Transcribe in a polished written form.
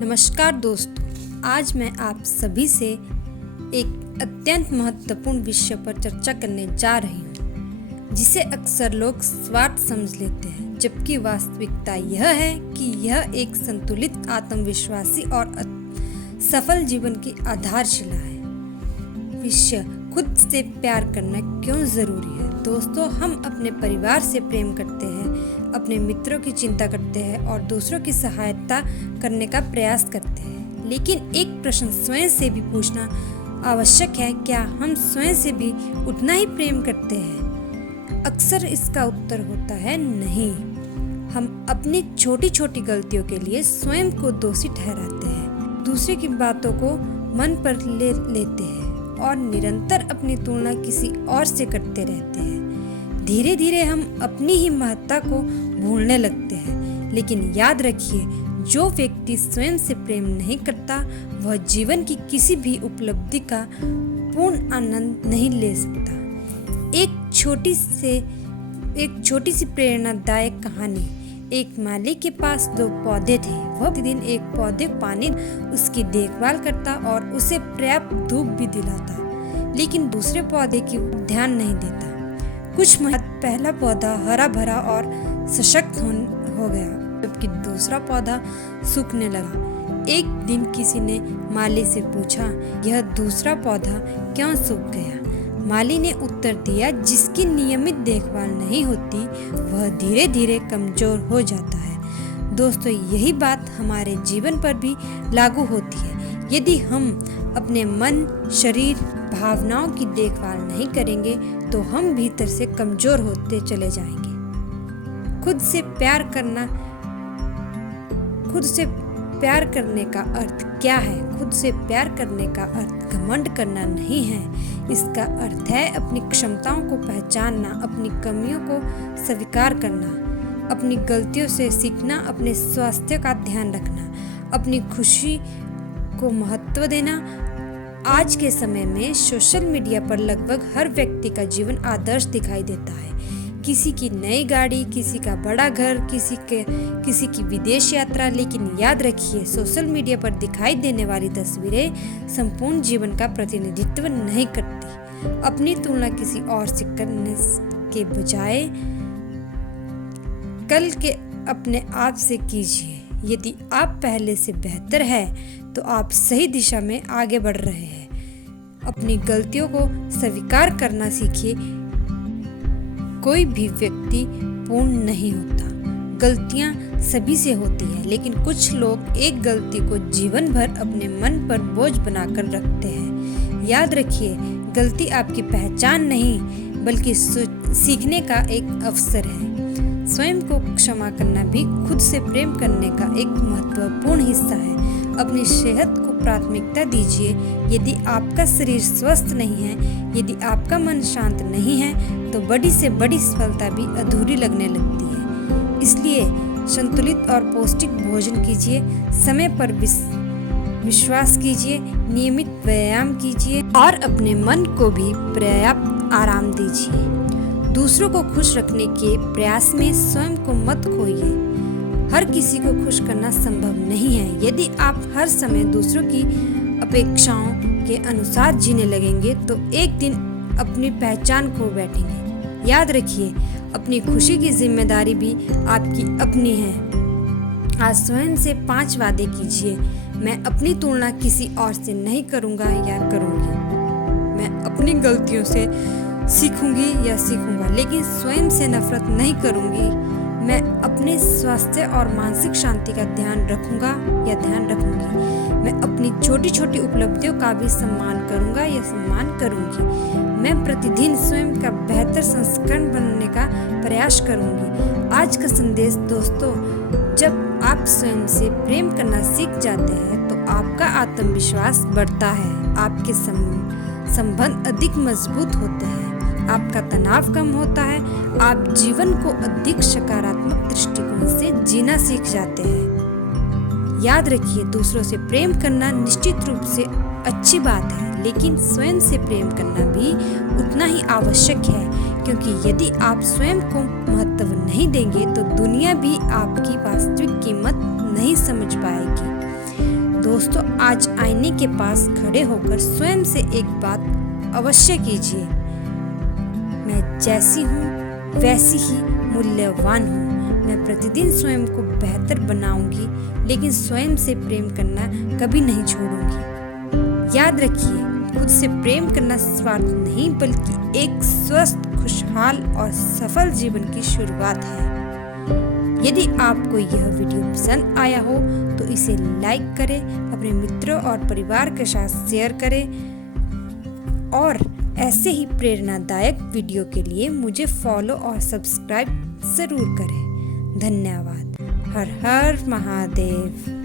नमस्कार दोस्तों, आज मैं आप सभी से एक अत्यंत महत्वपूर्ण विषय पर चर्चा करने जा रही हूँ, जिसे अक्सर लोग स्वार्थ समझ लेते हैं, जबकि वास्तविकता यह है कि यह एक संतुलित, आत्मविश्वासी और सफल जीवन की आधारशिला है। विषय खुद से प्यार करना क्यों जरूरी है। दोस्तों, हम अपने परिवार से प्रेम करते हैं, अपने मित्रों की चिंता करते हैं और दूसरों की सहायता करने का प्रयास करते हैं, लेकिन एक प्रश्न स्वयं से भी पूछना आवश्यक है, क्या हम स्वयं से भी उतना ही प्रेम करते हैं? अक्सर इसका उत्तर होता है नहीं। हम अपनी छोटी छोटी गलतियों के लिए स्वयं को दोषी ठहराते हैं, दूसरे की बातों को मन पर ले लेते हैं और निरंतर अपनी तुलना किसी और से करते रहते हैं। धीरे धीरे हम अपनी ही महत्ता को भूलने लगते हैं। लेकिन याद रखिए, जो व्यक्ति स्वयं से प्रेम नहीं करता, वह जीवन की किसी भी उपलब्धि का पूर्ण आनंद नहीं ले सकता। एक छोटी सी प्रेरणादायक कहानी। एक माली के पास 2 पौधे थे। वह प्रतिदिन एक पौधे पानी, उसकी देखभाल करता और उसे पर्याप्त धूप भी दिलाता, लेकिन दूसरे पौधे की ध्यान नहीं देता। कुछ महीने पहला पौधा हरा भरा और सशक्त हो गया, जबकि दूसरा पौधा सूखने लगा। एक दिन किसी ने माली से पूछा, यह दूसरा पौधा क्यों सूख गया? माली ने उत्तर दिया, जिसकी नियमित देखभाल नहीं होती, वह धीरे धीरे कमजोर हो जाता है। दोस्तों, यही बात हमारे जीवन पर भी लागू होती है। यदि हम अपने मन, शरीर, भावनाओं की देखभाल नहीं करेंगे, तो हम भीतर से कमजोर होते चले जाएंगे। खुद से प्यार करने का अर्थ क्या है? खुद से प्यार करने का अर्थ घमंड करना नहीं है। इसका अर्थ है अपनी क्षमताओं को पहचानना, अपनी कमियों को स्वीकार करना, अपनी गलतियों से सीखना, अपने स्वास्थ्य का ध्यान रखना, अपनी खुशी को महत्व देना। आज के समय में सोशल मीडिया पर लगभग हर व्यक्ति का जीवन आदर्श दिखाई देता है। किसी की नई गाड़ी, किसी का बड़ा घर, किसी की विदेश यात्रा। लेकिन याद रखिए, सोशल मीडिया पर दिखाई देने वाली तस्वीरें संपूर्ण जीवन का प्रतिनिधित्व नहीं करती। अपनी तुलना किसी और से करने के बजाय कल के अपने आप से कीजिए। यदि आप पहले से बेहतर है, तो आप सही दिशा में आगे बढ़ रहे हैं। अपनी गलतियों को स्वीकार करना सीखिए। कोई भी व्यक्ति पूर्ण नहीं होता। गलतियां सभी से होती है, लेकिन कुछ लोग एक गलती को जीवन भर अपने मन पर बोझ बनाकर रखते हैं। याद रखिए, गलती आपकी पहचान नहीं, बल्कि सीखने का एक अवसर है। स्वयं को क्षमा करना भी खुद से प्रेम करने का एक महत्वपूर्ण हिस्सा है। अपनी सेहत को प्राथमिकता दीजिए। यदि आपका शरीर स्वस्थ नहीं है, यदि आपका मन शांत नहीं है, तो बड़ी से बड़ी सफलता भी अधूरी लगने लगती है। इसलिए संतुलित और पौष्टिक भोजन कीजिए, समय पर विश्वास कीजिए, नियमित व्यायाम कीजिए और अपने मन को भी पर्याप्त आराम दीजिए। दूसरों को खुश रखने के प्रयास में स्वयं को मत खोइए। हर किसी को खुश करना संभव नहीं है। यदि आप हर समय दूसरों की अपेक्षाओं के अनुसार जीने लगेंगे, तो एक दिन अपनी पहचान खो बैठेंगे। याद रखिए, अपनी खुशी की जिम्मेदारी भी आपकी अपनी है। आज स्वयं से 5 वादे कीजिए। मैं अपनी तुलना किसी और से नहीं करूँगा या करूँगी। मैं अपनी गलतियों से सीखूंगी या सीखूंगा, लेकिन स्वयं से नफरत नहीं करूंगी। मैं अपने स्वास्थ्य और मानसिक शांति का ध्यान रखूंगा या ध्यान रखूंगी। मैं अपनी छोटी छोटी उपलब्धियों का भी सम्मान करूंगा या सम्मान करूंगी। मैं प्रतिदिन स्वयं का बेहतर संस्करण बनने का प्रयास करूंगी। आज का संदेश दोस्तों, जब आप स्वयं से प्रेम करना सीख जाते हैं, तो आपका आत्मविश्वास बढ़ता है, आपके संबंध अधिक मजबूत होते हैं, आपका तनाव कम होता है, आप जीवन को अधिक सकारात्मक दृष्टिकोण से जीना सीख जाते हैं। याद रखिए, दूसरों से प्रेम करना निश्चित रूप से अच्छी बात है, लेकिन स्वयं से प्रेम करना भी उतना ही आवश्यक है, क्योंकि यदि आप स्वयं को महत्व नहीं देंगे, तो दुनिया भी आपकी वास्तविक कीमत नहीं समझ पाएगी। दोस्तों, आज आईने के पास खड़े होकर स्वयं से एक बात अवश्य कीजिए। मैं जैसी हूँ वैसी ही मूल्यवान हूँ। मैं प्रतिदिन स्वयं को बेहतर बनाऊंगी, लेकिन स्वयं से प्रेम करना कभी नहीं छोड़ूंगी। याद रखिए, खुद से प्रेम करना स्वार्थ नहीं बल्कि एक स्वस्थ, खुशहाल और सफल जीवन की शुरुआत है। यदि आपको यह वीडियो पसंद आया हो तो इसे लाइक करें, अपने मित्रों और परिवार के साथ शेयर करें और ऐसे ही प्रेरणादायक वीडियो के लिए मुझे फॉलो और सब्सक्राइब ज़रूर करें। धन्यवाद। हर हर महादेव।